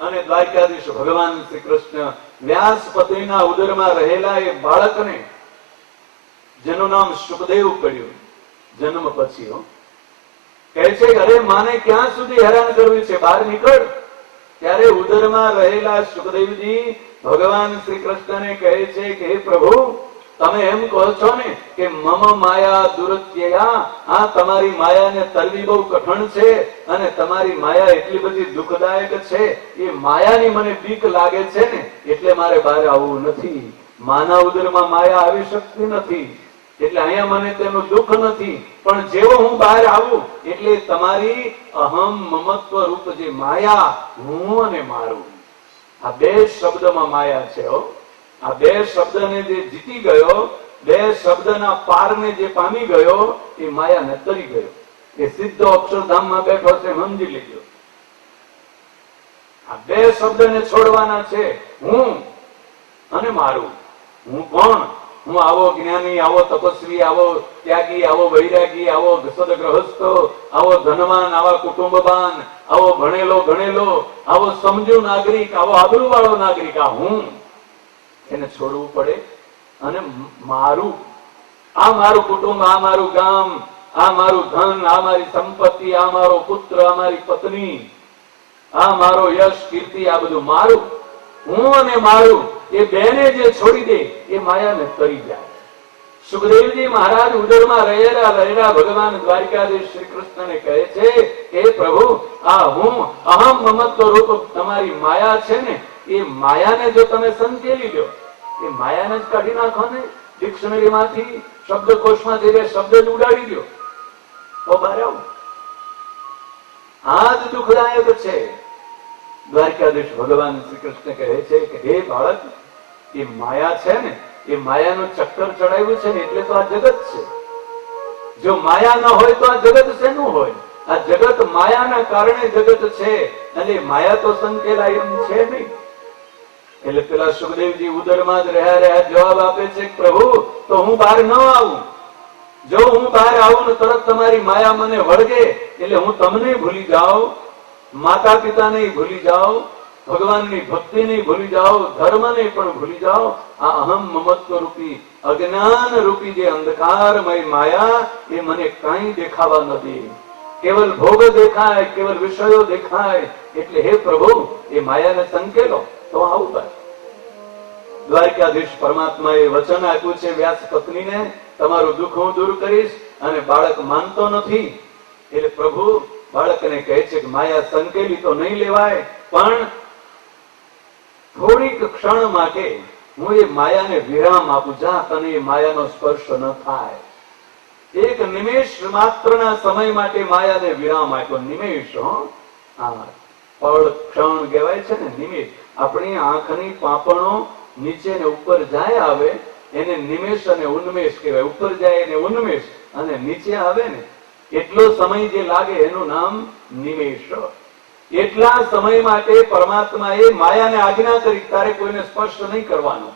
અને દ્વારકાધીશ ભગવાન શ્રી કૃષ્ણ વ્યાસ પત્નીના ઉદરમાં રહેલા એ બાળકને, જેનું નામ શુકદેવ પડ્યું જન્મ પછી, કહે છે કે અરે માને ક્યાં સુધી હેરાન કરવી છે, બહાર નીકળ. ત્યારે ઉદરમાં રહેલા શુકદેવજી ભગવાન શ્રી કૃષ્ણને કહે છે કે હે પ્રભુ, તમે એમ કહો છો ને કે મમ માયા દુરત્યયા, આ તમારી માયાને તરવી બહુ કઠણ છે અને તમારી માયા એટલી બધી દુઃખદાયક છે, એ માયાની મને બીક લાગે છે ને એટલે મારે બહાર આવવું નથી. માના ઉદરમાં માયા આવી શકતી નથી, એટલે અહીંયા મને તેનું દુઃખ નથી. પણ જેવો હું બહાર આવું એટલે તમારી અહમ મમત્વ રૂપ જે માયા, હું અને મારું, આ બે શબ્દમાં માયા છે. આ બે શબ્દને જે જીતી ગયો, બે શબ્દના પારને જે પામી ગયો, એ માયાને તરી ગયો, એ સીધો અક્ષરધામમાં બેઠો છે, સમજી લેજો. આ બે શબ્દને છોડવાના છે, હું અને મારું. હું કોણ? હું આવો જ્ઞાની, આવો તપસ્વી, આવો ત્યાગી, આવો વૈરાગી, આવો સદગ્રહસ્થ, આવો ધનવાન, આવા કુટુંબવાન, આવો ભણેલો ગણેલો, આવો સમજુ નાગરિક, આવો આબરૂ વાળો નાગરિક, આ હું. એને છોડવું પડે. અને મારું, આ મારું કુટુંબ, આ મારું ગામ, આ મારું ધન, આ મારી સંપત્તિ, આ મારો પુત્ર, આ મારી પત્ની, આ મારો યશ કીર્તિ, આ બધું મારું. હું અને મારું એ બેને જે છોડી દે એ માયાને તરી જાય. સુખદેવજી મહારાજ ઉદરમાં રહેલા ભગવાન દ્વારકાધીશ શ્રી કૃષ્ણને કહે છે કે પ્રભુ, આ હું અહમ મમત્વ રૂપ તમારી માયા છે ને, એ માયાને જો તમે સંકેલી લો, એ માયાને જ કાઢી નાખો ને ડિક્શનરી માંથી, શબ્દકોશમાંથી બે શબ્દ જ ઉડાડી દો તો બહાર આવો. આ જ દુઃખદાયક છે. દ્વારકાધીશ ભગવાન શ્રી કૃષ્ણ કહે છે કે હે બાળક, એ માયા છે ને, એ માયાનું ચક્કર ચડાવ્યું છે ને એટલે તો આ જગત છે. જો માયા ન હોય તો આ જગત શેનું હોય? આ જગત માયાના કારણે જગત છે, અને માયા તો સંકેલાય એમ છે નહીં. એટલે પેલા સુખદેવજી ઉદરમાં જ રહ્યા જવાબ આપે છે પ્રભુ, તો હું બહાર ન આવું. જો હું બહાર આવું ને તરત તમારી માયા મને વળગે એટલે હું તમને ભૂલી જાઉં, માતા પિતાને ભૂલી જાઓ, ભગવાનની ભક્તિને ભૂલી જાઓ, ધર્મને પણ ભૂલી જાઓ. આ અહમ મમત્વ રૂપી અજ્ઞાન રૂપી જે અંધકારમય માયા એ મને કઈ દેખાવા ન દે. કેવલ ભોગ દેખાય, કેવલ વિષયો દેખાય. એટલે હે પ્રભુ, એ માયાને સંકેલો તો આવું બસ. દ્વારકાધીશ પરમાત્માએ વચન આપ્યું છે વ્યાસ પત્નીને, તમારું દુઃખ હું દૂર કરીશ. અને બાળક માનતો નથી એટલે પ્રભુ બાળકને કહે છે કે માયા સંકેલી તો નહીં લેવાય, પણ થોડીક ક્ષણ માટે હું એ માયાને વિરામ આપું, જા તને એ માયાનો સ્પર્શ ન થાય. એક નિમેષ માત્રના સમય માટે માયાને વિરામ આપ્યો. નિમેષ, પળ ક્ષણ કહેવાય છે ને, નિમેષ. આપણી આંખની પાંપણો નીચે ને ઉપર જાય આવે એને નિમેષ અને ઉન્મેષ કહેવાય. ઉપર જાય એને ઉન્મેષ, અને નીચે આવે ને એટલો સમય જે લાગે એનું નામ નિમેષ. એટલા સમય માટે પરમાત્માએ માયાને આજ્ઞા કરી તારે કોઈને સ્પર્શ નહીં કરવાનો.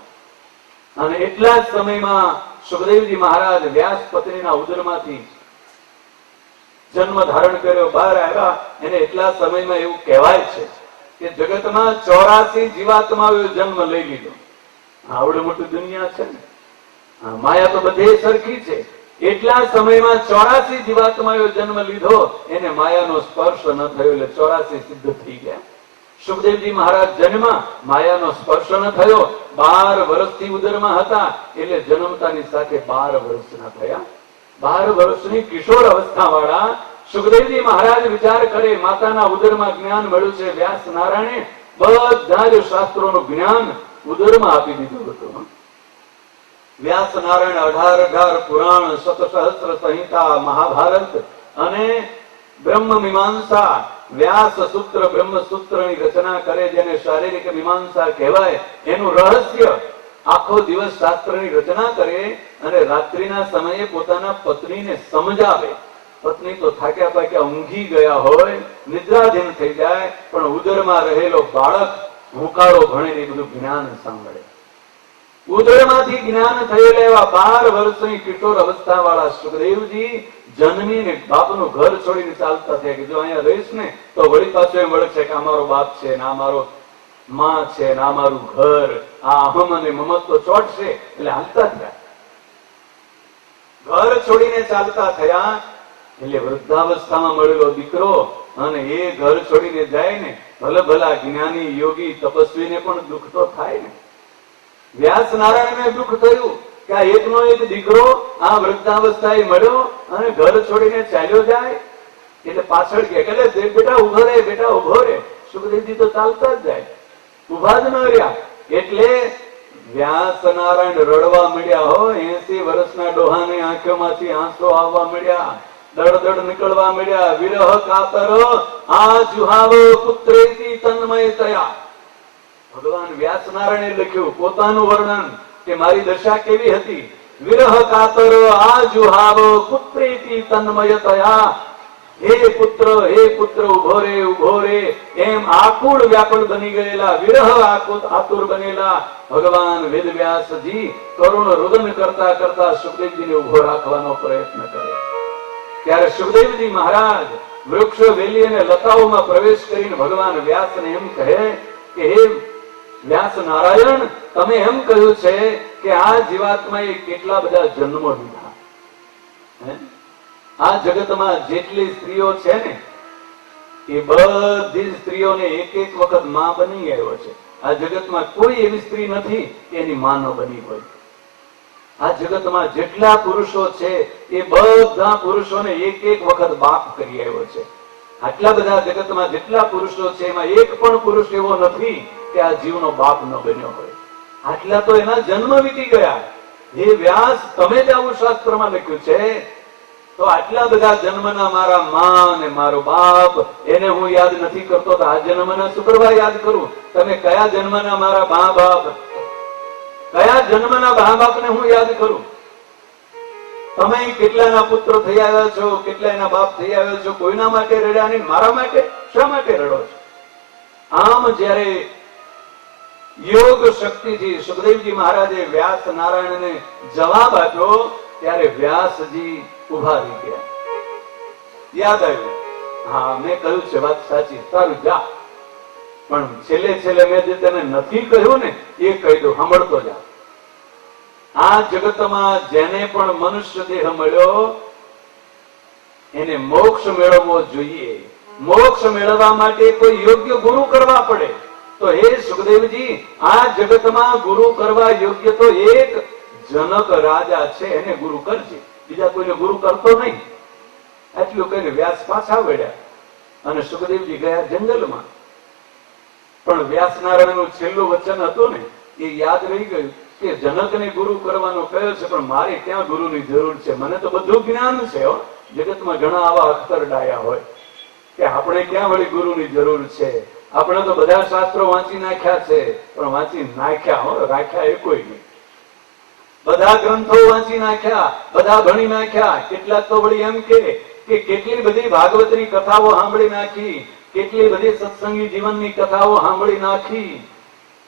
અને એટલા જ સમયમાં સુખદેવજી મહારાજ વ્યાસ પત્નીના ઉદરમાંથી જન્મ ધારણ કર્યો, બહાર આવ્યા. એને એટલા સમયમાં એવું કહેવાય છે કે જગતમાં 84 જીવાત્માઓએ જન્મ લઈ લીધો. આવડું મોટું દુનિયા છે ને, માયા તો બધે સરખી છે. એટલા સમયમાં 84 જીવાત્માઓ જન્મ લીધો, એને માયાનો સ્પર્શ ન થયો એટલે 84 સિદ્ધ થઈ ગયા. સુખદેવજી મહારાજ જન્મ, માયાનો સ્પર્શ ન થયો. 12 વર્ષથી ઉદરમાં હતા એટલે જન્મતાની સાથે 12 વર્ષના થયા. 12 વર્ષની કિશોર અવસ્થા વાળા સુખદેવજી મહારાજ વિચાર કરે, માતાના ઉદરમાં જ્ઞાન મળ્યું છે. વ્યાસ નારાયણે બધા જ શાસ્ત્રોનું જ્ઞાન ઉદરમાં આપી દીધું હતું. વ્યાસ નારાયણ 18 પુરાણ, શતસહસ્ત્ર સંહિતા, મહાભારત અને બ્રહ્મ મીમાંસા, વ્યાસ સૂત્ર બ્રહ્મ સૂત્રની રચના કરે, જેને શારીરિક મીમાંસા કહેવાય. એનું રહસ્ય આખો દિવસ શાસ્ત્રની રચના કરે અને રાત્રિના સમયે પોતાના પત્નીને સમજાવે. પત્ની તો થાક્યા પાક્યા ઊંઘી ગયા હોય, નિદ્રાધીન થઈ જાય, પણ ઉદરમાં રહેલો બાળક હુંકારો ભણીને બધું જ્ઞાન સાંભળે. ઉદરમાંથી જ્ઞાન થયેલા એવા 12 વર્ષની કિશોર અવસ્થા વાળા સુખદેવજી જન્મીને બાપનું ઘર છોડીને ચાલતા થયા કે જો અહીંયા રહીશ ને તો વળી પાછો એમ વળશે કે અમારો બાપ છે ને અમારો માં છે ને અમારું ઘર, આ અહમ અને મમત્વ ચોટશે. એટલે હાલતા થયા, ઘર છોડીને ચાલતા થયા. એટલે વૃદ્ધાવસ્થામાં મળેલો દીકરો અને એ ઘર છોડીને જાય ને, ભલે ભલા જ્ઞાની યોગી તપસ્વીને પણ દુઃખ તો થાય ને. વ્યાસ નારાયણને દુઃખ થયું કે આ એકનો એક દીકરો આ વૃદ્ધાવસ્થાએ મળ્યો અને ઘર છોડીને ચાલ્યો જાય. એટલે પાછળ કે બેટા ઉભો રે, બેટા ઉભો રે. સુખદેવજી તો ચાલતા જ જાય, ઉભા જ ન રહ્યા. એટલે વ્યાસ નારાયણ રડવા મળ્યા. હો 80 વર્ષના ડોહાની આંખોમાંથી આંસુ આવવા મળ્યા, દળદળ નીકળવા મળ્યા. વિરહ કાતર આ જુહાવો પુત્રેતી તન્મય થયા. ભગવાન વ્યાસ નારાયણે લખ્યું પોતાનું વર્ણન કે મારી દશા કેવી હતી. વિરહ કાતર આ જુહાવો પુત્રેતી તન્મય થયા. હે પુત્ર ઉભો રે, ઉભો રે. એમ આકુળ વ્યાકુળ બની ગયેલા, વિરહ આતુર બનેલા ભગવાન વેદવ્યાસજી કરુણ રુદન કરતા કરતા સુખદેવજીને ઉભો રાખવાનો પ્રયત્ન કરે. ત્યારે સુખદેવજી મહારાજ વૃક્ષો, વેલી અને લતાઓમાં પ્રવેશ કરીને ભગવાન વ્યાસને એમ કહે કે હે વ્યાસ નારાયણ, તમે એમ કહ્યું છે કે આ જીવાત્માએ કેટલા બધા જન્મો લીધા. આ જગતમાં જેટલી સ્ત્રીઓ છે ને એ બધી સ્ત્રીઓને એક એક વખત માં બની આવ્યો છે. આ જગતમાં કોઈ એવી સ્ત્રી નથી કે એની માં ન બની હોય. આ જગતમાં જેટલા પુરુષો છે એ બધા પુરુષોને એક એક વખત બાપ કરી આવ્યો છે. આટલા બધા જગતમાં જેટલા પુરુષો છે એમાં એક પણ પુરુષ એવો નથી કે આ જીવનો બાપ ન બન્યો હોય. આટલા તો એના જન્મ વીતી ગયા. હે વ્યાસ, તમે જ આવું શાસ્ત્રમાં લખ્યું છે, તો આટલા બધા જન્મના મારા માં ને મારો બાપ એને હું યાદ નથી કરતો તો આ જન્મના શું કરવા યાદ કરું? તમે કયા જન્મના મારા મા બાપ, કયા જન્મના મા બાપને હું યાદ કરું? તમે કેટલાના પુત્ર થઈ આવ્યા છો, કેટલાના બાપ થઈ આવ્યા છો. કોઈના માટે રડ્યા નહીં, મારા માટે શા માટે રડો છો? આમ જયારે યોગ શક્તિથી સુખદેવજી મહારાજે વ્યાસ નારાયણને જવાબ આપ્યો ત્યારે વ્યાસજી ઉભા રહી ગયા. યાદ આવ્યું, હા મેં કહ્યું છે વાત સાચી, સારું જા. પણ છેલ્લે મેં જે તને નથી કહ્યું ને એ કહી દઉં, સાંભળતો જા. આ જગતમાં જેને પણ મનુષ્ય દેહ મળ્યો એને મોક્ષ મેળવવો જોઈએ. મોક્ષ મેળવવા માટે કોઈ યોગ્ય ગુરુ કરવા પડે. તો હે સુખદેવજી, આ જગતમાં ગુરુ કરવા યોગ્ય તો એક જનક રાજા છે, એને ગુરુ કરજે, બીજા કોઈને ગુરુ કરતો નહીં. એટલું કહીને વ્યાસ પાછા વળ્યા અને સુખદેવજી ગયા જંગલમાં. પણ વ્યાસ નારાયણનું છેલ્લું વચન હતું ને એ યાદ રહી ગયું કે જનકને ગુરુ કરવાનો કયો છે, પણ મારે ક્યાં ગુરુની જરૂર છે? મને તો બધું જ્ઞાન છે. જગતમાં ઘણા આવા અખ્તર ડાયા હોય કે આપણે ક્યાં વળી ગુરુની જરૂર છે? આપણે તો બધા શાસ્ત્રો વાંચી નાખ્યા છે, પણ વાંચી નાખ્યા રાખ્યા એ કોઈ નહીં. બધા ગ્રંથો વાંચી નાખ્યા, બધા ભણી નાખ્યા. કેટલાક તો વળી એમ કે કેટલી બધી ભાગવતની કથાઓ સાંભળી નાખી, કેટલી બધી સત્સંગી જીવનની કથાઓ સાંભળી નાખી,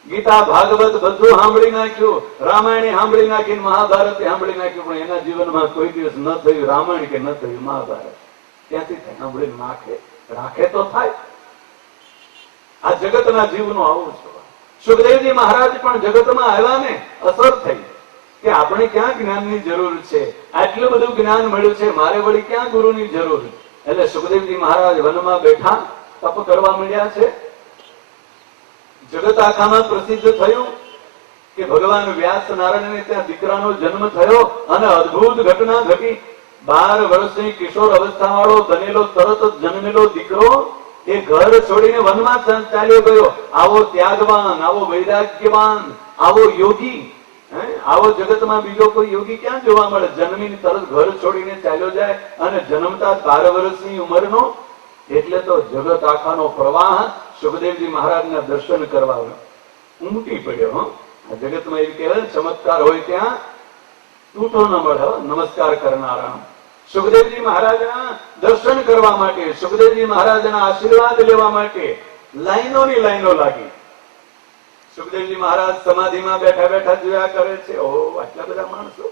ગીતા ભાગવત બધું સાંભળી નાખ્યું, રામાયણ સાંભળી નાખી, મહાભારત સાંભળી નાખ્યું, પણ એના જીવનમાં કોઈ દિવસ ન થયું રામાયણ કે ન થયું મહાભારત. ત્યાંથી સાંભળી નાખે રાખે તો થાય. આ જગતના જીવનું આવું છે. સુખદેવજી મહારાજ પણ જગતમાં આવ્યા ને અસર થઈ કે આપણે ક્યાં જ્ઞાનની જરૂર છે? આટલું બધું જ્ઞાન મળ્યું છે, મારે વળી ક્યાં ગુરુની જરૂર? એટલે સુખદેવજી મહારાજ વનમાં બેઠા તપ કરવા માંડ્યા છે. જગત આખામાં પ્રસિદ્ધ થયું કે ભગવાન વ્યાસ નારાયણને ત્યાં દીકરાનો જન્મ થયો અને અદભુત ઘટના ઘટી. 12 વર્ષની કિશોર અવસ્થા વાળો બનેલો તરત જ જન્મેલો દીકરો એ ઘર છોડીને વનમાં ચાલ્યો ગયો. આવો ત્યાગવાન, આવો વૈરાગ્યવાન, આવો યોગી, આવો જગતમાં બીજો કોઈ યોગી ક્યાં જોવા મળે? જન્મીને તરત ઘર છોડીને ચાલ્યો જાય અને જન્મતા 12 વર્ષની ઉંમરનો. એટલે તો જગત આખાનો પ્રવાહ સુખદેવજી મહારાજના દર્શન કરવા ઉમટી પડ્યો. આ જગતમાં એવું કહેવાય ચમત્કાર હોય ત્યાં તૂટો ન મળે. નમસ્કાર કરનારા સુખદેવજી મહારાજના દર્શન કરવા માટે, સુખદેવજી મહારાજના આશીર્વાદ લેવા માટે લાઈનોની લાઈનો લાગી. સુખદેવજી મહારાજ સમાધિમાં બેઠા બેઠા જોયા કરે છે, ઓહો આટલા બધા માણસો,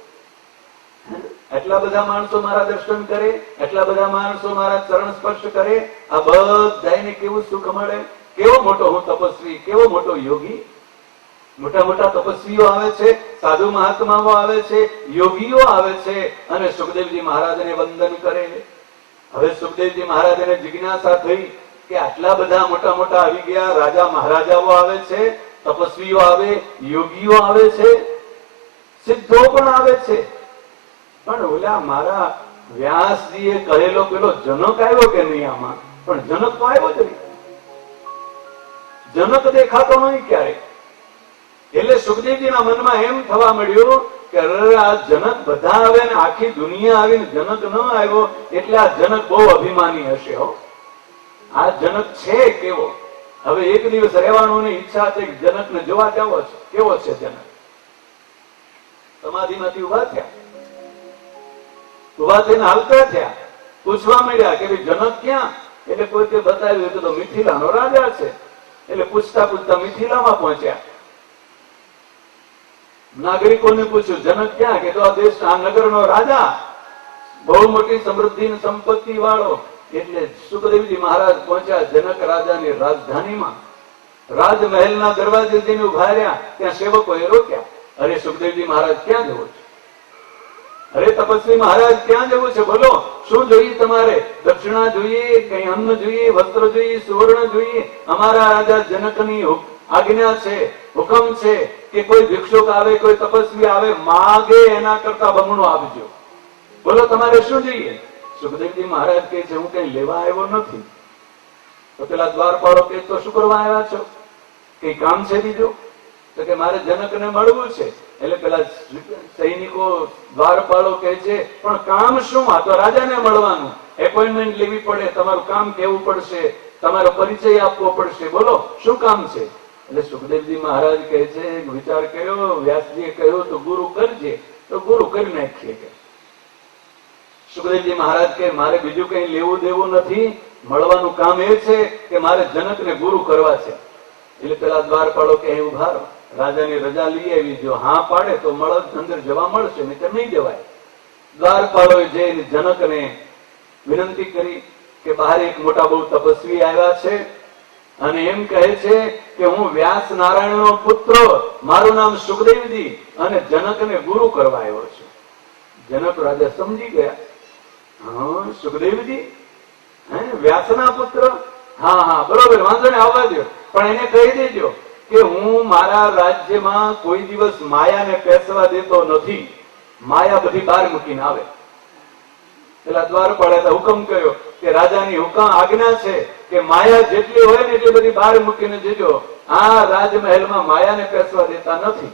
એટલા બધા માણસો મારા દર્શન કરે, એટલા બધા માણસો મારા ચરણ સ્પર્શ કરે, આ બધાને કેવું સુખ મળે, કેવો મોટો હું તપસ્વી, કેવો મોટો યોગી. મોટા મોટા તપસ્વીઓ આવે છે, સાધુ મહાત્માઓ આવે છે, યોગીઓ આવે છે અને સુખદેવજી મહારાજને વંદન કરે. હવે સુખદેવજી મહારાજને જિજ્ઞાસા થઈ કે આટલા બધા મોટા મોટા આવી ગયા, રાજા મહારાજાઓ આવે છે, તપસ્વીઓ આવે, યોગીઓ આવે છે, સિદ્ધો પણ આવે છે, પણ ઓલા મારા વ્યાસજીએ કહેલો પેલો જનક આવ્યો કે નહીં આમાં? પણ જનક તો આવ્યો જ નહીં, જનક દેખાતો નહીં ક્યારે. એટલે સુખદેવજીના મનમાં એમ થવા મળ્યું કે આ જનક બધા આવે ને આખી દુનિયા આવીને જનક ન આવ્યો એટલે આ જનક બહુ અભિમાની હશે. હો, આ જનક છે કેવો? હવે એક દિવસ રહેવાની ઈચ્છા થઈ, જનકને જોવા કેવો છે, કેવો છે જનક. સમાધિમાંથી ઉભા થયા, ઉભા થઈને હાલતા થયા, પૂછવા માંડ્યા કે ભાઈ જનક ક્યાં? એટલે કોઈ તે બતાવ્યું કે તો મિથિલાનો રાજા છે. એટલે પૂછતા પૂછતા મિથિલામાં પહોંચ્યા. નાગરિકોને પૂછ્યું જનક ક્યાં? કે તો આ દેશ, આ નગરનો રાજા, બહુ મોટી સમૃદ્ધિ સંપત્તિ વાળો. એટલે સુખદેવજી મહારાજ પહોંચ્યા જનક રાજાની રાજધાનીમાં. રાજમહેલના દરવાજે જઈને ઉભા રહ્યા. ત્યાં સેવકોએ રોક્યા, અરે સુખદેવજી મહારાજ ક્યાં જવું છે? અરે તપસ્વી મહારાજ ક્યાં જવું છે? બોલો શું જોઈએ તમારે? દક્ષિણા જોઈએ, કઈ અન્ન જોઈએ, વસ્ત્ર જોઈએ, સુવર્ણ જોઈએ? અમારા રાજા જનકની આજ્ઞા છે, હુકમ છે કે કોઈ ભિક્ષુક આવે, કોઈ તપસ્વી આવે, માગે એના કરતા બમણું આપજો. બોલો તમારે શું જોઈએ? સુખદેવજી મહારાજ કહે છે હું કઈ લેવા આવ્યો નથી. તો પેલા દ્વારપાળો કે તો શું કરવા આવ્યા છો? કઈ કામ છે બીજું? તો કે મારે જનકને મળવું છે. એટલે પેલા સૈનિકો, દ્વારપાળો કહે છે પણ કામ શું? આ તો રાજાને મળવાનું, એપોઇન્ટમેન્ટ લેવી પડે, તમારું કામ કહેવું પડશે, તમારો પરિચય આપવો પડશે, બોલો શું કામ છે? એટલે સુખદેવજી મહારાજ કહે છે વિચાર કર્યો, વ્યાસજીએ કહ્યું તો ગુરુ કરજે, તો ગુરુ કરી નાખીએ. કે સુખદેવજી મહારાજ કે મારે બીજું કઈ લેવું દેવું નથી, મળવાનું કામ એ છે કે મારે જનકને ગુરુ કરવા છે. એટલે પેલા દ્વારપાળો કે ઉભા રહો, રાજાની રજા લઈ આવી, જો હા પાડે તો અંદર જવા મળશે, નહીં નહીં જવાય. દ્વારપાળોએ જઈને જનકને વિનંતી કરી કે બહાર એક મોટા બહુ તપસ્વી આવ્યા છે અને એમ કહે છે કે હું વ્યાસ નારાયણનો પુત્ર, મારું નામ સુખદેવજી, અને જનકને ગુરુ કરવા આવ્યો છું. જનક રાજા સમજી ગયા, હા સુખદેવજી વ્યાસના પુત્ર, હા હા બરોબર, વાંધો ને આવવા દો, પણ એને કહી દેજો કે હું મારા રાજ્યમાં કોઈ દિવસ માયાને પેસવા દેતો નથી, માયા બધી બહાર મૂકીને આવે. પેલા દ્વારપાળે હુકમ કર્યો કે રાજાની હુકમ આજ્ઞા છે કે માયા જેટલી હોય ને એટલી બધી બહાર મૂકીને જજો, આ રાજમહેલમાં માયાને પેસવા દેતા નથી.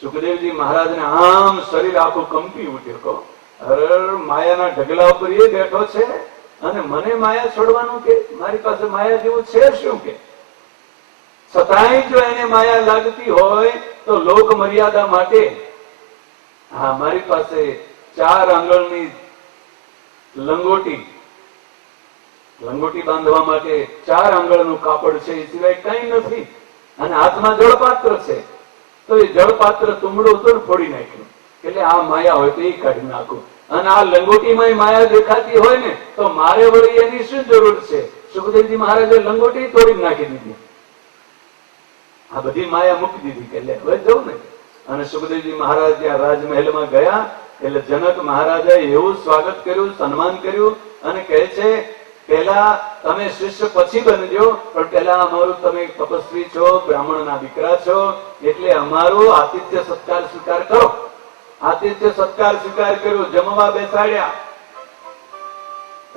સુખદેવજી મહારાજને આમ શરીર આખું કંપી ઉઠ્યું. અરે માયાના ઢગલા ઉપર એ બેઠો છે અને મને માયા છોડવાનું કે? મારી પાસે માયા જેવું છે શું? કે છતાંય જો એને માયા લાગતી હોય તો લોક મર્યાદા માટે, હા મારી પાસે 4 આંગળની લંગોટી બાંધવા માટે 4 આંગળનું કાપડ છે, એ સિવાય કઈ નથી, અને હાથમાં જળપાત્ર છે. તો એ જળપાત્ર તુંબડું હતું ને ફોડી નાખ્યું. એટલે આ માયા હોય તો એ કાઢી નાખું, અને આ લંગોટીમાં માયા દેખાતી હોય ને તો મારે વળી એની શું જરૂર છે? સુખદેવજી મહારાજે લંગોટી તોડી નાખી દીધી, આ બધી માયા મૂકી દીધી કે હવે જવું ને. અને સુખદેવજી મહારાજ ત્યાં રાજમહેલમાં ગયા એટલે જનક મહારાજે એવું સ્વાગત કર્યું, સન્માન કર્યું, અને કહે છે પેલા તમે શિષ્ય પછી બનજો, પણ પેલા અમારું તમે તપસ્વી છો, બ્રાહ્મણના દીકરા છો, એટલે અમારું આતિથ્ય સત્કાર સ્વીકાર કરો. આતિથ્ય સત્કાર સ્વીકાર કર્યો, જમવા બેસાડ્યા.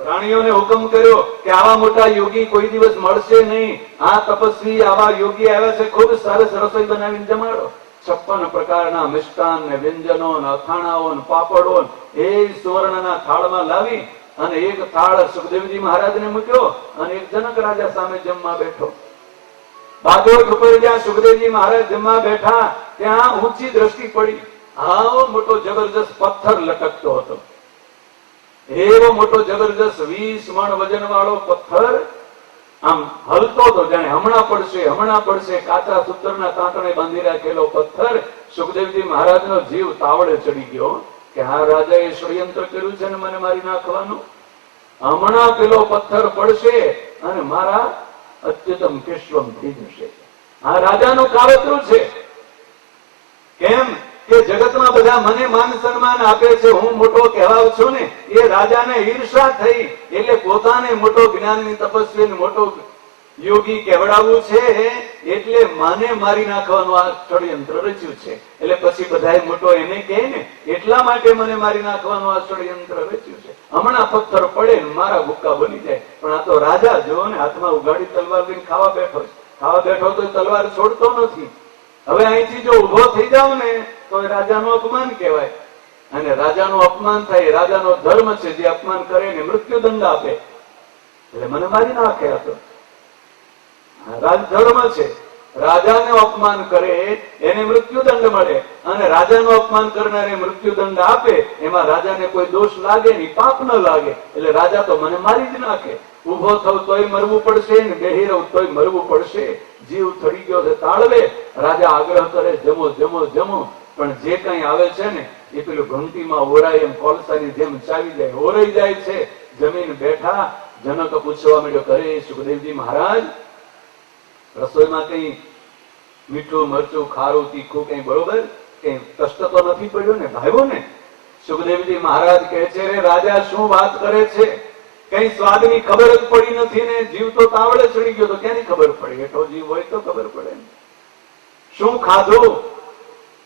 રાણીઓને હુકમ કર્યો કે આવા મોટા યોગી કોઈ દિવસ મળશે નહીં, આ તપસ્વી આવા યોગી આવ્યા છે, ખૂબ સરસ રસોઈ બનાવીને જમાડો. 56 પ્રકારના મિષ્ટાન ને વ્યંજનો ને અથાણાઓ ને પાપડો એ સુવર્ણના થાળમાં લાવી અને એક થાળ સુખદેવજી મહારાજને મૂક્યો અને એક જનક રાજા સામે જમવા બેઠો. બાગોટ ઉપર જ્યાં સુખદેવજી મહારાજ જમવા બેઠા ત્યાં ઊંચી દ્રષ્ટિ પડી, આવો મોટો જબરજસ્ત પથ્થર લટકતો હતો. એવો મોટો જબરજસ્ત 20 મણ વજન વાળો પથ્થર આમ હલતો હતો, જાણે હમણાં પડશે. કાચા સૂતરના તાંતણે બાંધી રાખેલો પથ્થર. સુખદેવજી મહારાજનો જીવ તાવડે ચડી ગયો કે આ રાજાએ ષડયંત્ર કર્યું છે ને મને મારી નાખવાનું. હમણાં પેલો પથ્થર પડશે અને મારા અત્યુત્તમ કેશવમ થઈ જશે. આ રાજાનું કાવતરું છે. કેમ કે જગતમાં બધા મને માન સન્માન આપે છે, હું મોટો કહેવાવ છું ને, એ રાજાને ઈર્ષા થઈ એટલે પોતાને મોટો જ્ઞાનની તપસ્વી મોટો યોગી કહેવડાવવું છે, એટલે મને મારી નાખવાનું આ ષડયંત્ર રચ્યું છે. એટલે પછી બધાય મોટો એને કહે ને, એટલા માટે મને મારી નાખવાનું આ ષડયંત્ર રચ્યું છે. હમણાં પથ્થર પડે ને મારા ભૂક્કા બની જાય. પણ આ તો રાજા જો ને હાથમાં ઉગાડી તલવાર લઈને ખાવા બેઠો તો તલવાર છોડતો નથી. હવે અહીંથી જો ઉભો થઈ જાવ ને તો રાજાનું અપમાન કહેવાય. અને રાજાનું અપમાન થાય, રાજાનો ધર્મ છે, જે અપમાન કરે ને મૃત્યુદંડ આપે. એટલે મને મારી નાખે હતો. રાજધર્મ છે, રાજાને અપમાન કરે એને મૃત્યુદંડ મળે, અને રાજાનું અપમાન કરનારે મૃત્યુદંડ આપે એમાં રાજાને કોઈ દોષ લાગે નહીં, પાપ ન લાગે. એટલે રાજા તો મને મારી જ નાખે. ઉભો થવ તોય મરવું પડશે ને બેહી રહું તોય મરવું પડશે. જીવ થડી ગયો છે તાળવે. રાજા આગ્રહ કરે જમો જમો જમો, પણ જે કઈ આવે છે ને એ પેલું ઘંટીમાં ઓરાય એમ કોલસાની જેમ ચાલી જાય, ઓરાઈ જાય છે. જમીન બેઠા. જનક પૂછવા માંડ્યો, કરે સુખદેવજી મહારાજ રસોઈમાં કઈ મીઠું મરચું ખારું તીખું કઈ બરોબર કઈ કષ્ટ તો નથી પડ્યો ને? ભાઈઓ ને સુખદેવજી મહારાજ કહે છે, રે રાજા શું વાત કરે છે? કઈ સ્વાદની ખબર જ પડી નથી ને જીવ તો તાવડે ચડી ગયો તો ક્યાંની ખબર પડે? એઠો જીવ હોય તો ખબર પડે. શું ખાધું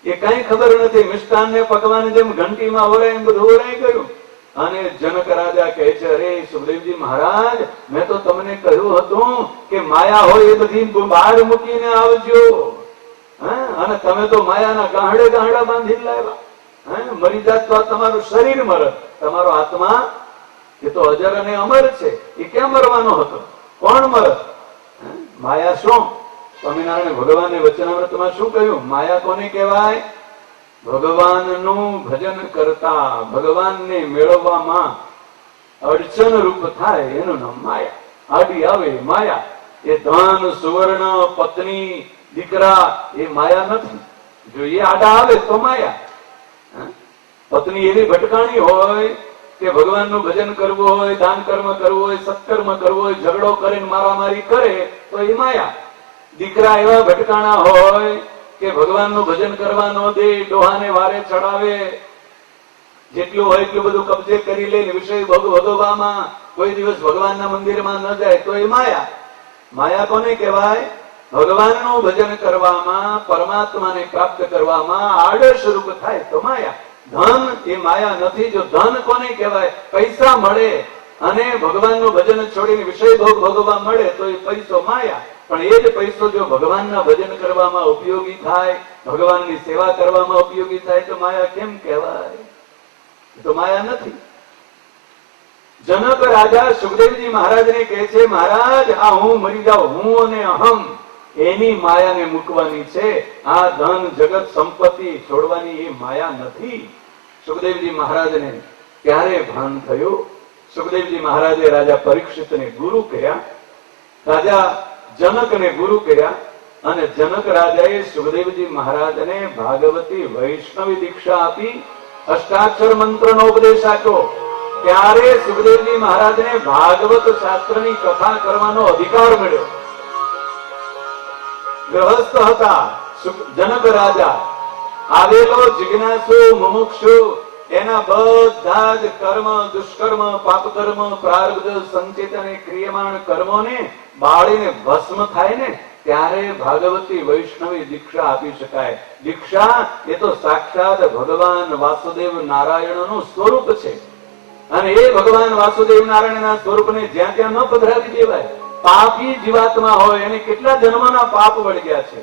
એ કઈ ખબર નથી. મિષ્ટાન ને પકવાન જેમ ઘંટીમાં ઓરાય એમ બધું ઓરાઈ ગયું. અને જનક રાજા કહે છે, અરે સુખદેવજી મહારાજ મેં તો તમને કહ્યું હતું કે માયા હોય એ બધી બહાર મૂકીને આવજો. અને તમે તો માયાના ગાંહડા બાંધી લાવ્યા. મરી જાત તો તમારું શરીર મરત, તમારો આત્મા એ તો અજર અને અમર છે. એ ક્યાં મરવાનો હતો? કોણ મરત? માયા શું? સ્વામિનારાયણ ભગવાને વચનામૃતમાં શું કહ્યું? માયા કોને કહેવાય? ભગવાનનું ભજન કરતા, ભગવાનને મેળવવામાં અડચણ રૂપ થાય એનું નામ માયા. આડી આવે માયા. એ ધન સુવર્ણ પત્ની દીકરા એ માયા નથી. જો એ આડા આવે તો માયા. પત્ની એવી ભટકાણી હોય કે ભગવાનનું ભજન કરવું હોય, દાન કર્મ કરવું હોય, સત્કર્મ કરવું હોય, ઝઘડો કરીને મારામારી કરે તો એ માયા. દીકરા એવા ભટકાણા હોય કે ભગવાનનું ભજન કરવા ન દે, ડોહાને વારે ચડાવે, જેટલું હોય એટલું બધું કબજે કરી લે, વિષય ભોગવવામાં કોઈ દિવસ ભગવાનના મંદિરમાં ન જાય તો એ માયા. માયા કોને કહેવાય? ભગવાનનું ભજન કરવામાં, પરમાત્માને પ્રાપ્ત કરવામાં આડશ રૂપ થાય તો માયા. ધન એ માયા નથી. જો ધન કોને કહેવાય? પૈસા મળે અને ભગવાનનું ભજન છોડીને વિષય ભોગ ભોગવવા મળે તો એ પૈસો માયા. પણ એ જ પૈસો જો ભગવાનના ભજન કરવામાં ઉપયોગી થાય, ભગવાનની સેવા કરવામાં ઉપયોગી થાય તો માયા કેમ કહેવાય? તો માયા નથી. જનક રાજા સુખદેવજી મહારાજને કહે છે, મહારાજ આ હું મરી જાઉં, હું અને અહમ એની માયાને મૂકવાની છે. આ ધન જગત સંપત્તિ છોડવાની એ માયા નથી. સુખદેવજી મહારાજને ક્યારે ભાન થયું? સુખદેવજી મહારાજે રાજા પરીક્ષિતને ગુરુ કર્યા, રાજા જનકને ગુરુ કર્યા, અને જનક રાજાએ સુખદેવજી મહારાજને ભાગવતી વૈષ્ણવી દીક્ષા આપી, અષ્ટાક્ષર મંત્રનો ઉપદેશ આપ્યો. ત્યારે સુખદેવજી મહારાજને ભાગવત શાસ્ત્રની કથા કરવાનો અધિકાર મળ્યો. ગ્રહસ્થ હતા જનક રાજા. આવેલો જિજ્ઞાસુ મુમુક્ષુ એના બધા જ કર્મ, દુષ્કર્મ, પાપકર્મ, પ્રારબ્ધ, સંચિત અને ક્રિયમાણ કર્મોને બાળીને ભસ્મ થાય ને ત્યારે ભાગવતી વૈષ્ણવી દીક્ષા આપી શકાય. દીક્ષા એ તો સાક્ષાત ભગવાન વાસુદેવ નારાયણનું સ્વરૂપ છે. અને એ ભગવાન વાસુદેવ નારાયણના સ્વરૂપને જ્યાં ત્યાં ન પધરાવી દેવાય. પાપી જીવાત્મા હોય એને કેટલા જન્મના પાપ વળગ્યા છે.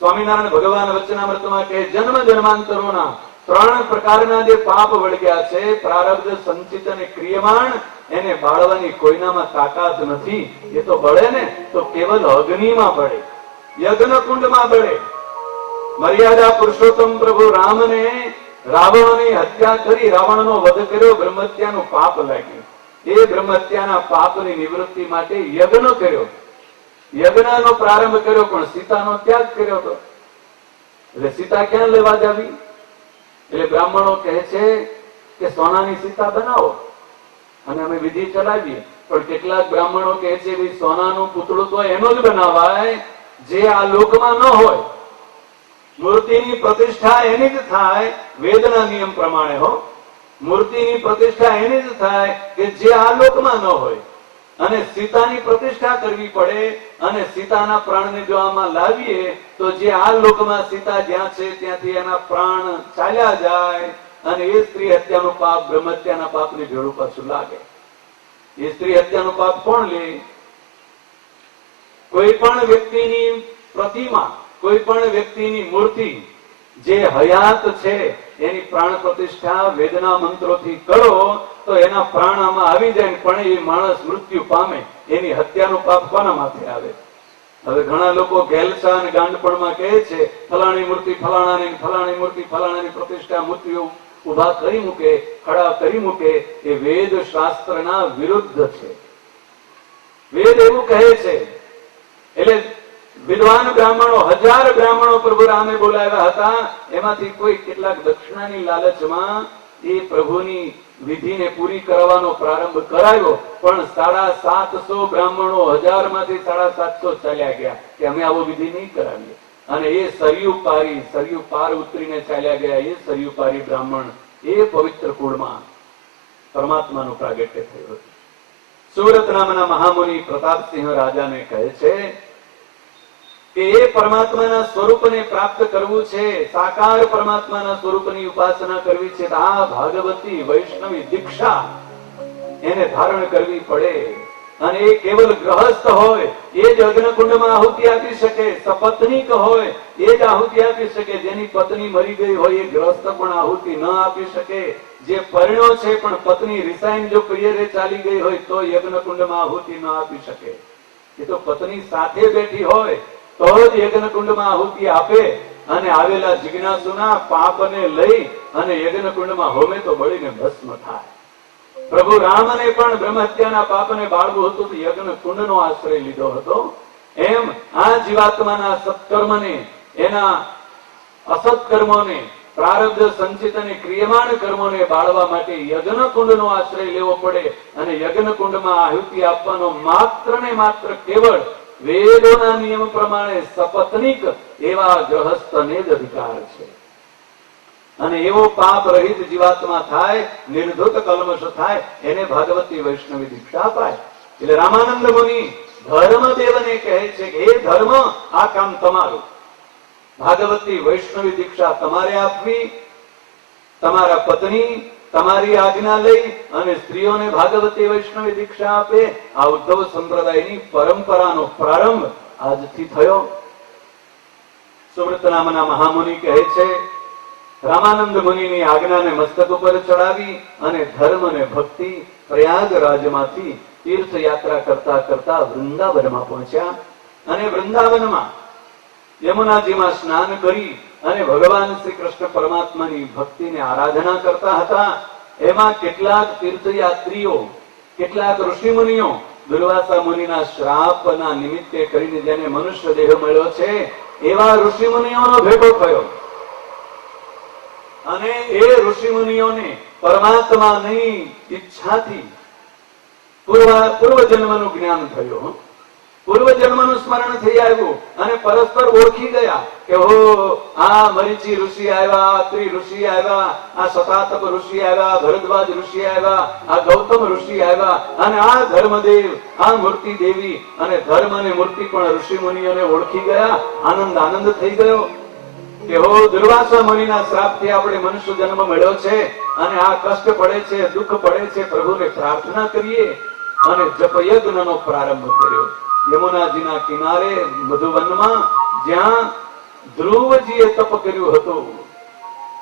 સ્વામિનારાયણ ભગવાન વચનામૃતમાં કહે, જન્મ જન્માંતરોના 3 પ્રકારના જે પાપ વળગ્યા છે, પ્રારબ્ધ, સંચિત અને ક્રિયમાણ, એને બાળવાની કોઈનામાં તાકાત નથી. એ તો બળે ને તો કેવલ અગ્નિમાં બળે, યજ્ઞ કુંડમાં બળે. મર્યાદા પુરુષોત્તમ પ્રભુ રામને રાવણની હત્યા કરી, રાવણનો વધ કર્યો, બ્રહ્મત્યાનું પાપ લાગ્યું. એ બ્રહ્મ હત્યાના પાપની નિવૃત્તિ માટે યજ્ઞ કર્યો, યજ્ઞનો પ્રારંભ કર્યો, પણ સીતાનો ત્યાગ કર્યો હતો. એટલે સીતા ક્યાં લેવા જાવી? એટલે બ્રાહ્મણો કહે છે કે સોનાની સીતા બનાવો અને અમે વિધિ ચલાવીએ. પણ કેટલાક બ્રાહ્મણો કહે છે કે સોનાનું પૂતળું તો એનો જ બનાવાય જે આ લોકમાં ન હોય. મૂર્તિની પ્રતિષ્ઠા એની જ થાય વેદના નિયમ પ્રમાણે. હો, મૂર્તિની પ્રતિષ્ઠા એની જ થાય કે જે આ લોકમાં ન હોય. અને સીતાની પ્રતિષ્ઠા કરવી પડે, અને સીતાના પ્રાણને જો આમાં લાવીએ તો જે આ લોકમાં સીતા જ્યાં છે ત્યાંથી એના પ્રાણ ચાલ્યા જાય, અને એ સ્ત્રી હત્યાનું પાપ બ્રહ્મ હત્યાના પાપની ભેળું પાછું લાગે. એ સ્ત્રી હત્યાનું પાપ કોણ લે? કોઈ પણ વ્યક્તિની પ્રતિમા, કોઈ પણ વ્યક્તિની મૂર્તિ જે હયાત છે એની પ્રાણ પ્રતિષ્ઠા વેદના મંત્રોથી કરો તો એના પ્રાણ આમાં આવી જાય, પણ એ માણસ મૃત્યુ પામે. એની હત્યાનું પાપ કોના માથે આવે? હવે ઘણા લોકો ઘેલસા અને ગાંડપણમાં કહે છે ફલાણી મૂર્તિ ફલાણાની, ફલાણી મૂર્તિ ફલાણાની પ્રતિષ્ઠા મૂર્તિઓ ઉભા કરી મૂકે, ખડા કરી મૂકે. એ વેદ શાસ્ત્રના વિરુદ્ધ છે. વેદ એવું કહે છે. એટલે વિદ્વાન બ્રાહ્મણો, 1000 બ્રાહ્મણો પ્રભુ રામે બોલાવ્યા હતા. એમાંથી કોઈ કેટલાક દક્ષિણાની લાલચમાં એ પ્રભુની વિધિને પૂરી કરવાનો પ્રારંભ કરાયો, પણ 750 બ્રાહ્મણો 1000 માંથી 750 ચાલ્યા ગયા કે અમે આવો વિધિ નહીં કરાવીએ. અને એ સરયુ પાર ઉતરીને ચાલ્યા ગયા. એ સરયુ પારી બ્રાહ્મણ એ પવિત્ર કુળમાં પરમાત્માનું પ્રાગટ્ય થયું હતું. સુરત નામના મહામુનિ પ્રતાપસિંહ રાજાને કહે છે કે એ પરમાત્માના સ્વરૂપને પ્રાપ્ત કરવું છે, સાકાર પરમાત્માના સ્વરૂપની ઉપાસના કરવી છે, આ ભાગવતી વૈષ્ણવી દીક્ષા એને ધારણ કરવી પડે. અને એ કેવલ ગ્રહસ્થ હોય એ જ અગ્નિકુંડમાં આહુતિ આપી શકે, સપત્નીક હોય એ જ આહુતિ આપી શકે. જેની પત્ની મરી ગઈ હોય એ ગ્રહસ્થ પણ આહુતિ ન આપી શકે. જે પરણ્યો છે પણ પત્ની રિસાઈન જો પિયરે ચાલી ગઈ હોય તો યજ્ઞકુંડમાં આહુતિ ન આપી શકે. એ તો પત્ની સાથે બેઠી હોય તો જ યજ્ઞકુંડમાં આહુતિ આપે. અને આવેલા જિજ્ઞાસુના પાપને લઈ અને યજ્ઞકુંડમાં હોમે તો બળીને ભસ્મ થાય. પ્રભુ રામને પણ બ્રહ્મ હત્યાના પાપને બાળવું હતું તો યજ્ઞ કુંડનો આશ્રય લીધો હતો. એમ આ જીવાત્માના સત્કર્મને, એના અસત્કર્મોને, પ્રારબ્ધ સંચિત અને ક્રિયમાણ કર્મોને બાળવા માટે યજ્ઞ કુંડનો આશ્રય લેવો પડે. અને યજ્ઞ કુંડમાં આહુતિ આપવાનો માત્ર ને માત્ર કેવળ વેદોના નિયમ પ્રમાણે સપત્નીક એવા ગ્રહસ્થને જ અધિકાર છે. અને એવો પાપ રહિત જીવાત્મા થાય, નિર્ધુત કલ્મશ થાય, એને ભાગવતી વૈષ્ણવી દીક્ષા અપાય. એટલે રામાનંદ મુનિ ધર્મદેવને કહે છે કે એ ધર્મ આ કામ તમારું, ભાગવતી વૈષ્ણવી દીક્ષા તમારે આપવી. તમારા પત્ની તમારી આજ્ઞા લઈ અને સ્ત્રીઓને ભાગવતી વૈષ્ણવી દીક્ષા આપે. આ ઉદ્ધવ સંપ્રદાયની પરંપરાનો પ્રારંભ આજથી થયો. સુવ્રત નામના મહામુનિ કહે છે રામાનંદ મુનિની આજ્ઞાને મસ્તક ઉપર ચડાવી અને ધર્મ અને ભક્તિ પ્રયાગરાજમાંથી તીર્થયાત્રા કરતા કરતા વૃંદાવનમાં પહોંચ્યા. અને વૃંદાવનમાં યમુનાજીમાં સ્નાન કરી અને ભગવાન શ્રી કૃષ્ણ પરમાત્માની ભક્તિને આરાધના કરતા હતા. એમાં કેટલાક તીર્થયાત્રીઓ, કેટલાક ઋષિમુનિઓ દુર્વાસા મુનિના શ્રાપના નિમિત્તે કરીને જેને મનુષ્ય દેહ મળ્યો છે એવા ઋષિમુનિઓનો ભેટો થયો. અને એ ઋષિમુનિઓને પરમાત્માની ઈચ્છાથી પૂર્વજન્મનું જ્ઞાન થયું, પૂર્વજન્મનું સ્મરણ થઈ આવ્યું અને પરસ્પર ઓળખી ગયા કે હો આ મરીચી ઋષિ આવ્યા, અત્રિ ઋષિ આવ્યા, આ શતાતપ ઋષિ આવ્યા, ભરદ્વાજ ઋષિ આવ્યા, આ ગૌતમ ઋષિ આવ્યા. અને આ ધર્મદેવ, આ મૂર્તિ દેવી અને ધર્મ અને મૂર્તિ પણ ઋષિ મુનિઓને ઓળખી ગયા. આનંદ થઈ ગયો કે હો દુર્વાસા મુનિના શ્રાપથી આપણે મનુષ્ય જન્મ મળ્યો છે અને આ કષ્ટ પડે છે, દુઃખ પડે છે, પ્રભુને પ્રાર્થના કરીએ. અને જપયજ્ઞનો પ્રારંભ કર્યો. યમુનાજીના કિનારે મધુવનમાં જ્યાં ધ્રુવજીએ તપ કર્યું હતું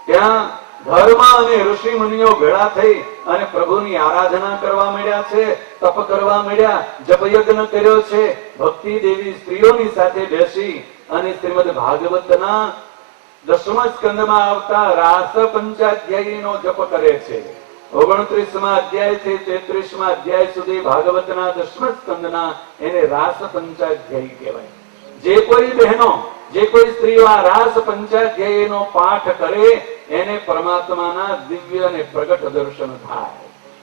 ત્યાં ધર્મ અને ઋષિ મુનિઓ ભેળા થઈ અને પ્રભુની આરાધના કરવા માંડ્યા છે, તપ કરવા માંડ્યા, જપયજ્ઞ કર્યો છે. ભક્તિ દેવી સ્ત્રીઓની સાથે બેસી અને શ્રીમદ ભાગવતના 10મા સ્કંદમાં આવતા રાસ પંચાધ્યાયીનો જપ કરે છે. 29મા અધ્યાયથી 33મા અધ્યાય સુધી ભાગવતના 10મા સ્કંદના એને રાસ પંચાધ્યાયી કહેવાય. જે કોઈ બહેનો, જે કોઈ સ્ત્રીઓ આ રાસ પંચાધ્યાયીનો પાઠ કરે એને પરમાત્માના દિવ્ય અને પ્રગટ દર્શન થાય.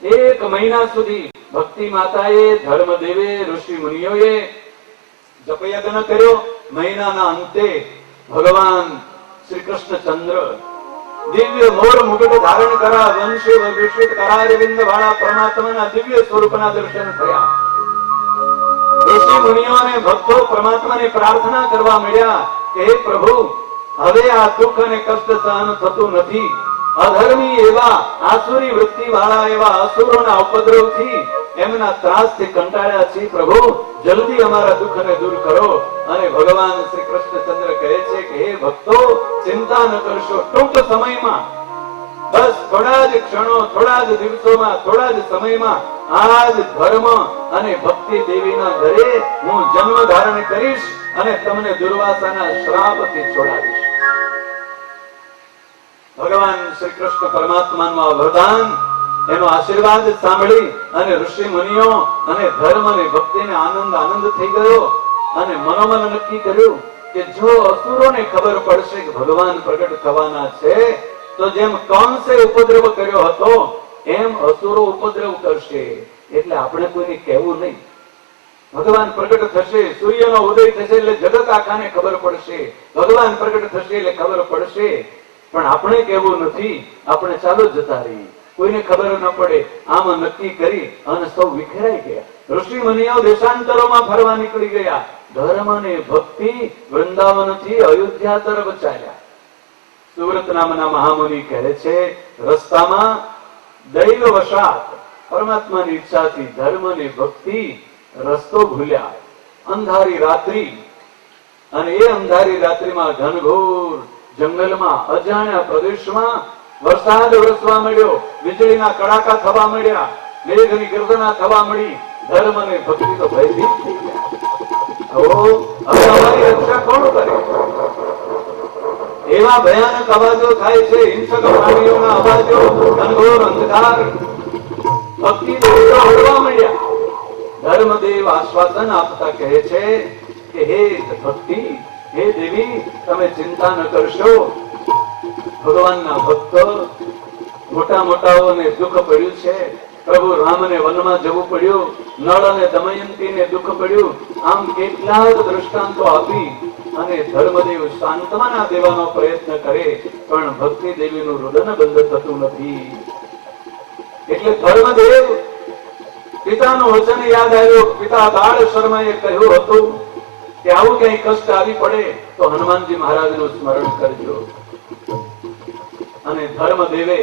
1 મહિના સુધી ભક્તિ માતાએ, ધર્મદેવે, ઋષિ મુનિઓએ જપયજ્ઞ કર્યો. મહિનાના અંતે ભગવાન શ્રી કૃષ્ણચંદ્ર દિવ્ય મોર મુગટ ધારણ કરા, વંશી વિભૂષિત કરારવિંદ વાળા પરમાત્માના દિવ્ય સ્વરૂપના દર્શન થયા. ઋષિ મુનિઓ અને ભક્તો પરમાત્માને પ્રાર્થના કરવા મળ્યા કે હે પ્રભુ, હવે આ દુઃખ અને કષ્ટ સહન થતું નથી. અધર્મી એવા, આસુરી વૃત્તિ વાળા એવા અસુરોના ઉપદ્રવથી, એમના ત્રાસથી કંટાળ્યા છીએ. પ્રભુ, જલ્દી અમારા દુઃખને દૂર કરો. અને ભગવાન શ્રી કૃષ્ણચંદ્ર કહે છે કે હે ભક્તો, ચિંતા ન કરશો. ટૂંક સમયમાં, બસ થોડા જ ક્ષણો, થોડા જ દિવસોમાં, થોડા જ સમયમાં આ જ ધર્મ અને ભક્તિ દેવીના ઘરે હું જન્મ ધારણ કરીશ અને તમને દુર્વાસાના શ્રાપથી છોડાવીશ. ભગવાન શ્રી કૃષ્ણ પરમાત્માનું વરદાન, એનો આશીર્વાદ સાંભળી અને ઋષિ મુનિઓ અને ધર્મ અને ભક્તિને આનંદ થઈ ગયો. અને મનોમન નક્કી કર્યું કે જો અસુરોને ખબર પડશે કે ભગવાન પ્રગટ થવાના છે, તો જેમ કંસે ઉપદ્રવ કર્યો હતો એમ અસુરો ઉપદ્રવ કરશે. એટલે આપણે કોઈને કહેવું નહીં. ભગવાન પ્રગટ થશે, સૂર્યનો ઉદય થશે એટલે જગત આખાને ખબર પડશે. ભગવાન પ્રગટ થશે એટલે ખબર પડશે. પણ આપણે કહેવું નથી. આપણે ચાલો જતા રહી, કોઈને ખબર ન પડે. આમાં નક્કી કરી અને સૌ વિખેરાઈ ગયા. ઋષિ મુનિઓ દેશાંતરોમાં ફરવા નીકળી ગયા. ધર્મ અને ભક્તિ વૃંદાવનથી અયોધ્યા તરફ ચાલ્યા. સુવ્રત નામના મહામુનિ કહે છે, રસ્તામાં દૈવ વશાત પરમાત્માની ઈચ્છાથી ધર્મ અને ભક્તિ રસ્તો ભૂલ્યા. અંધારી રાત્રિ, અને એ અંધારી રાત્રિમાં ઘનઘોર જંગલમાં, અજાણ્યા પ્રદેશમાં વરસાદ વરસવા મળ્યો, વીજળીના કડાકા થવા મળ્યા, મેઘની ગર્જના થવા મળી. ધર્મ અને ભક્તિ તો ભયભીત થઈ ગયા. હવે અમારી રક્ષા કોણ કરે? એવા ભયાનક અવાજો થાય છે, હિંસક પ્રાણીઓના અવાજો, ઘનઘોર અંધકાર. ભક્તિ દેવીઓ હળવા મળ્યા. ધર્મદેવ આશ્વાસન આપતા કહે છે કે હે ભક્તિ, હે દેવી, તમે ચિંતા ન કરશો. ભગવાનના ભક્તો મોટા મોટાઓને દુઃખ પડ્યું છે. પ્રભુ રામને વનમાં જવું પડ્યું, નળ અને દમયંતીને દુઃખ પડ્યું. આમ કેટલાક દ્રષ્ટાંતો આપી અને ધર્મદેવ સાંત્વના દેવાનો પ્રયત્ન કરે, પણ ભક્તિ દેવીનું રુદન બંધ થતું નથી. એટલે ધર્મદેવ પિતાનું વચન યાદ આવ્યું. પિતા બાળ શર્માએ કહ્યું હતું કે આવું કઈ કષ્ટ આવી પડે તો હનુમાનજી મહારાજનું સ્મરણ કરજો. અને ધર્મદેવે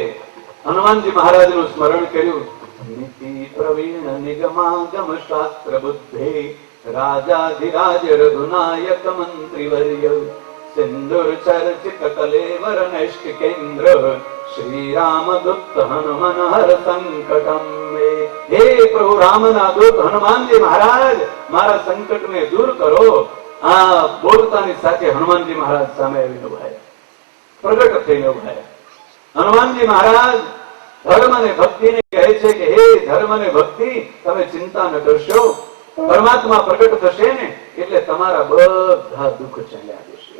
હનુમાનજી મહારાજનું સ્મરણ કર્યું. નીતિ પ્રવીણ નિગમાગમ શાસ્ત્ર બુદ્ધે રાજાધિરાજ રઘુનાયક મંત્રીવર્ય સિંદુર ચર્ચિત કલેવર નૈષ્ઠ કેન્દ્ર શ્રી રામ દૂત હનુમન હર સંકટમ મે. હે પ્રભુ રામના દૂત હનુમાનજી મહારાજ, મારા સંકટને દૂર કરો. આ બોલતાની સાથે હનુમાનજી મહારાજ સામે આવીને ઉભાયા, પ્રગટ થઈને ઉભાયા. હનુમાનજી મહારાજ ધર્મ અને ભક્તિને કહે છે કે હે ધર્મ અને ભક્તિ, તમે ચિંતા ન કરશો. પરમાત્મા પ્રગટ થશે ને એટલે તમારા બધા દુઃખ ચાલ્યા જશે.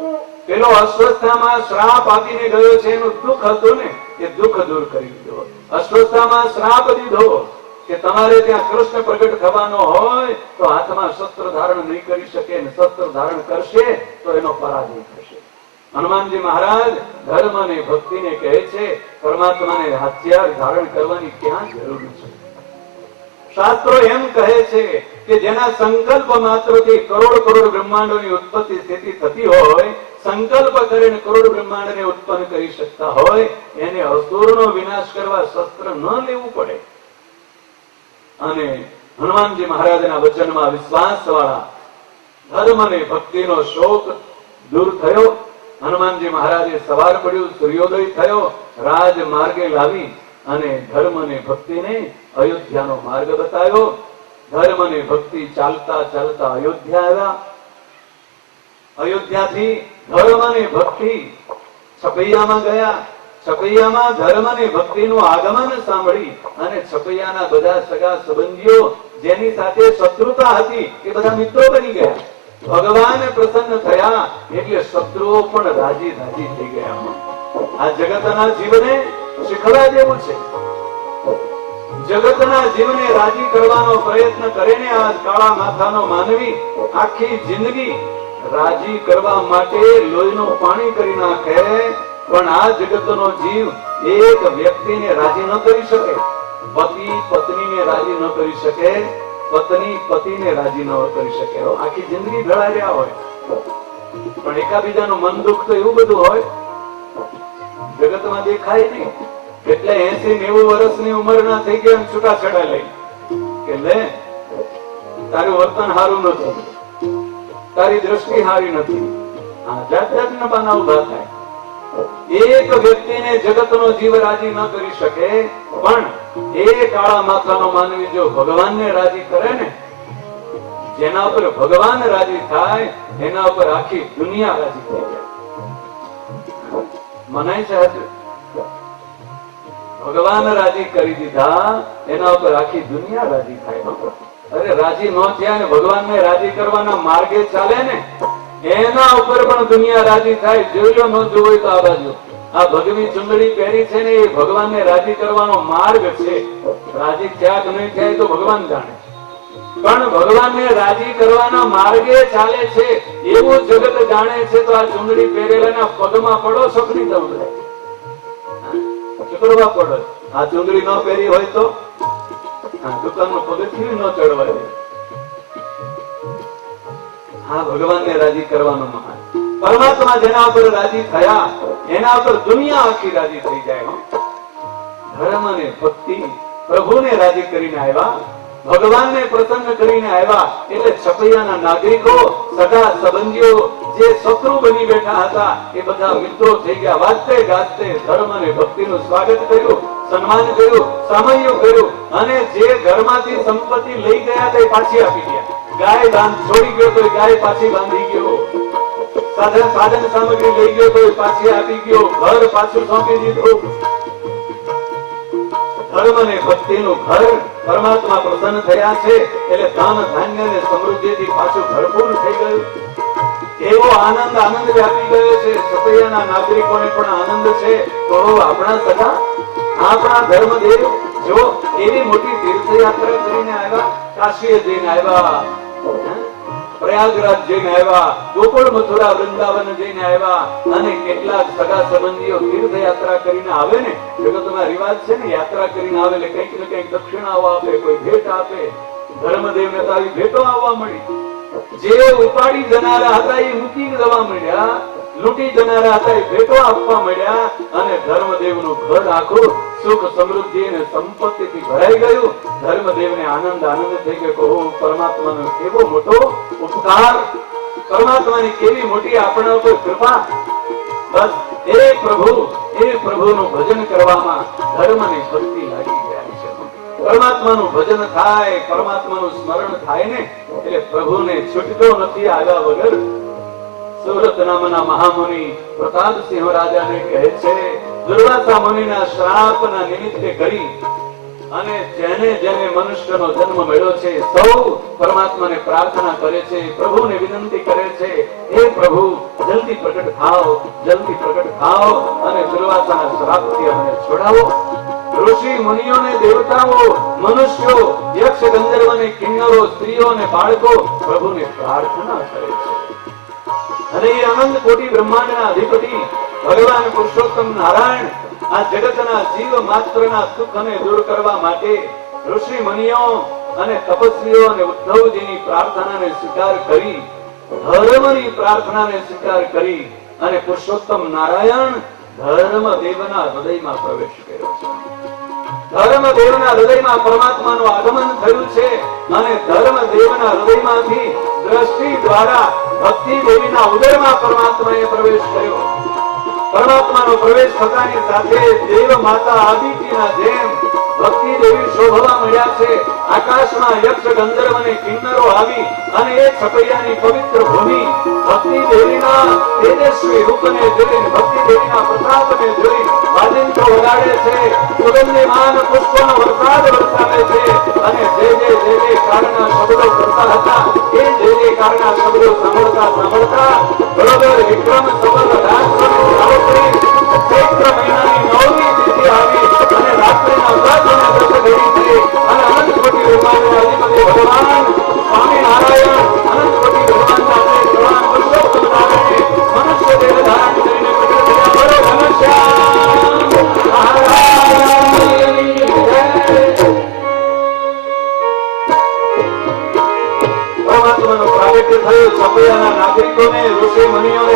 પેલો અસ્વસ્થામાં શ્રાપ આપીને ગયો છે, એનું દુઃખ હતું ને એ દુઃખ દૂર કરી દીધો. અસ્વસ્થામાં શ્રાપ દીધો કે તમારે ત્યાં કૃષ્ણ પ્રગટ થવાનો હોય તો હાથમાં શસ્ત્ર ધારણ નહીં કરી શકે, અને શસ્ત્ર ધારણ કરશે તો એનો પરાજય થશે. હનુમાનજી મહારાજ ધર્મ અને ભક્તિને કહે છે પરમાત્માને હથિયાર ધારણ કરવાની ક્યાં જરૂર છે? શાસ્ત્રો એમ કહે છે કે જેના સંકલ્પ માત્રથી કરોડ કરોડ બ્રહ્માંડોની ઉત્પત્તિ સ્થિતિ થતી હોય, સંકલ્પ કરીને કરોડ બ્રહ્માંડને ઉત્પન્ન કરી શકતા હોય, એને અસુરનો વિનાશ કરવા શસ્ત્ર ન લેવું પડે. અને હનુમાનજી મહારાજના વચનમાં વિશ્વાસ વાળા ધર્મ અને ભક્તિનો શોક દૂર થયો. હનુમાનજી મહારાજે સવાર પડ્યું, સૂર્યોદય થયો, રાજ માર્ગે લાવી અને ધર્મ અને ભક્તિને અયોધ્યાનો માર્ગ બતાવ્યો. ધર્મ અને ભક્તિ ચાલતા ચાલતા અયોધ્યા આવ્યા. અયોધ્યાથી ધર્મ અને ભક્તિ છપૈયામાં ગયા. છપૈયામાં ધર્મ અને ભક્તિનું આગમન સાંભળી અને છપૈયાના બધા સગા સંબંધીઓ જેની સાથે શત્રુતા હતી એ બધા મિત્રો બની ગયા. ભગવાન પ્રસન્ન થયા એટલે શત્રુઓ પણ રાજી રાજી થઈ ગયા. આ જગતના જીવને શીખવા જેવું છે. જગતના જીવને રાજી કરવાનો પ્રયત્ન કરે ને આ કાળા માથાનો માનવી આખી જિંદગી રાજી કરવા માટે લોહીનું પાણી કરી નાખે, પણ આ જગતનો જીવ એક વ્યક્તિને રાજી ન કરી શકે. પતિ પત્નીને રાજી ન કરી શકે, પત્ની પતિને રાજી ન કરી શકે. આખી જિંદગી ભેળા રહ્યા હોય પણ એકાબીજાનું મન દુઃખ તો એવું બધું હોય જગતમાં દેખાય નહીં. એટલે 80-90 વર્ષની ઉંમરના થઈ ગયા છૂટાછેડા લઈ કે લે તારું વર્તન સારું નથી, તારી દ્રષ્ટિ સારી નથી. જાત જાતના બાના ઉભા થાય. એક વ્યક્તિને જગતનો જીવ રાજી ન કરી શકે, પણ એ કાળા માથાનો માનવી જો ભગવાનને રાજી કરે ને, જેના ઉપર ભગવાન રાજી થાય એના ઉપર આખી દુનિયા રાજી થઈ જાય. મનાય છે હજુ ભગવાન રાજી કરી દીધા એના ઉપર આખી દુનિયા રાજી થાય. અરે રાજી ન થયા ને ભગવાનને રાજી કરવાના માર્ગે ચાલે ને એના ઉપર પણ દુનિયા રાજી થાય. જોઈ લો, ન જોવો તો આ બાજુ આ ભગવી ચુંદડી પહેરી છે ને એ ભગવાનને રાજી કરવાનો માર્ગ છે. રાજી થયા કે નહીં થયા તો ભગવાન જાણે, પણ ભગવાનને રાજી કરવાના માર્ગે ચાલે છે એવું જગત જાણે છે. તો આ ચુંદડી પહેરેલાના પગમાં પડો સકની દઉં ચુકડવા પડો. આ ચુંદડી ન પહેરી હોય તો દુકાનનું પગથિયું ન ચડવાય. હા, ભગવાનને રાજી કરવાનો મહાન પરમાત્મા જેના ઉપર રાજી થયા એના ઉપર દુનિયા આખી રાજી થઈ જાય. ધર્મ અને ભક્તિ પ્રભુને રાજી કરીને આવ્યા, ભગવાનને પ્રસન્ન કરીને આવ્યા એટલે છપૈયાના નાગરિકો સગા સંબંધીઓ જે શત્રુ બની બેઠા હતા એ બધા મિત્રો થઈ ગયા. વાજતે ગાજતે ધર્મ અને ભક્તિનું સ્વાગત કર્યું, સન્માન કર્યું, સામૈયું કર્યું અને જે ઘરમાંથી સંપત્તિ લઈ ગયા તે પાછી આપી ગયા. ગાય બાંધ છોડી ગયો તો ગાય પાછી બાંધી ગયો, સાધન સામગ્રી લઈ ગયો તો પાછી આપી ગયો, ઘર પાછું સોંપી દીધું. ધર્મ અને ભક્તિનું ઘર પરમાત્મા પ્રસન્ન થયા છે એટલે ધન ધાન્ય અને સમૃદ્ધિથી પાછું ભરપૂર થઈ ગયું. એવો આનંદ વ્યાપી ગયો છે. છપૈયાના નાગરિકોને પણ આનંદ છે. તો આપણા સગા આપણા ધર્મદેવ જો એવી મોટી તીર્થયાત્રા કરીને આવ્યા, કાશીએ જઈને આવ્યા, પ્રયાગરાજ જઈને આવ્યા, ગોકુળ મથુરા વૃંદાવન જઈને આવ્યા અને કેટલાક સગા સંબંધીઓ તીર્થયાત્રા કરીને આવે ને, જગતમાં રિવાજ છે ને યાત્રા કરીને આવે એટલે કંઈક ને કંઈક દક્ષિણાઓ આપે, કોઈ ભેટ આપે. ધર્મદેવને તો આવી ભેટો આવવા મળી. જે ઉપાડી જનારા હતા એ મૂકી જવા મળ્યા, લૂંટી જનારા હતા એ ભેટો આપવા મળ્યા અને ધર્મદેવનું ઘર આખું સુખ સમૃદ્ધિ અને સંપત્તિથી ભરાઈ ગયું. ધર્મદેવને આનંદ થઈ ગયો. પરમાત્માનો કેવો મોટો ઉપકાર, પરમાત્માની કેવી મોટી આપણા ઉપર કૃપા. બસ એ પ્રભુનું ભજન કરવામાં ધર્મ અને ભક્તિ લાગી ગયા છે. પરમાત્માનું ભજન થાય, પરમાત્માનું સ્મરણ થાય ને એટલે પ્રભુને છૂટતો નથી આવ્યા વગર. સુરત નામના મહામુનિ પ્રતાપસિંહ રાજાને કહે છે, દુર્વાસા મુનિના શ્રાપના નિમિત્તે કરી અને જેને જેને મનુષ્યનો જન્મ મળ્યો છે સૌ પરમાત્માને પ્રાર્થના કરે છે, પ્રભુને વિનંતી કરે છે, હે પ્રભુ જલ્દી પ્રગટ થાઓ અને દુર્વાસાના શ્રાપથી અમને છોડાવો. ઋષિ મુનિઓને દેવતાઓ, મનુષ્યો, યક્ષ ગંધર્વ અને કિન્નરો, સ્ત્રીઓ અને બાળકો પ્રભુને પ્રાર્થના કરે છે. અને એ અનંત કોટી બ્રહ્માંડના અધિપતિ ભગવાન પુરુષોત્તમ નારાયણ આ જગતના જીવ માત્રના દુઃખને દૂર કરવા માટે ઋષિ મુનિઓ અને તપસ્વીઓ અને ઉદ્ધવજીની પ્રાર્થનાને સ્વીકાર કરી, ધર્મની પ્રાર્થનાને સ્વીકાર કરી અને પુરુષોત્તમ નારાયણ ધર્મદેવના હૃદયમાં પ્રવેશ કર્યો છે. ધર્મદેવના હૃદયમાં પરમાત્માનું આગમન થયું છે અને ધર્મદેવના હૃદયમાંથી દ્રષ્ટિ દ્વારા ભક્તિ દેવીના ઉદરમાં પરમાત્માએ પ્રવેશ કર્યો. પરમાત્માનો પ્રવેશ થતાની સાથે દેવ માતા આદિત્યના જેમ ભક્તિ દેવી શોભવા મળ્યા છે. આકાશમાં યક્ષ ગંધર્વ અને કિન્નરો આવી અને એ છપૈયાની પવિત્ર ભૂમિ ભક્તિ દેવીના તેજસ્વી રૂપને જોઈ, ભક્તિ દેવીના પ્રતાપને જોઈ વાજિંત્રો વગાડે છે, સુગંધીમાન પુષ્પોનો વરસાદ વરસાવે છે અને જે કારના શબ્દો કરતા હતા એ જે કારના શબ્દો સાંભળતા બરોબર વિક્રમ સંવત 1833 ચૈત્ર મહિનાની 9મી તિથિ આવી અને રાત્રિના 10 અને 10 ઘડી થઈ અને અનંત કોટી બ્રહ્માંડના અધિપતિ ભગવાન સ્વામિનારાયણ અનંત કોટી બ્રહ્માંડના તે ભગવાન પુરુષોત્તમ નારાયણે મનુષ્ય દેહ ધારણ કરીને પ્રગટ થયા. બોલો ઘનશ્યામ મહારાજની જય. પરમાત્માનું પ્રાગટ્ય થયું. છપૈયાના નાગરિકોને, ઋષિ મુનિઓને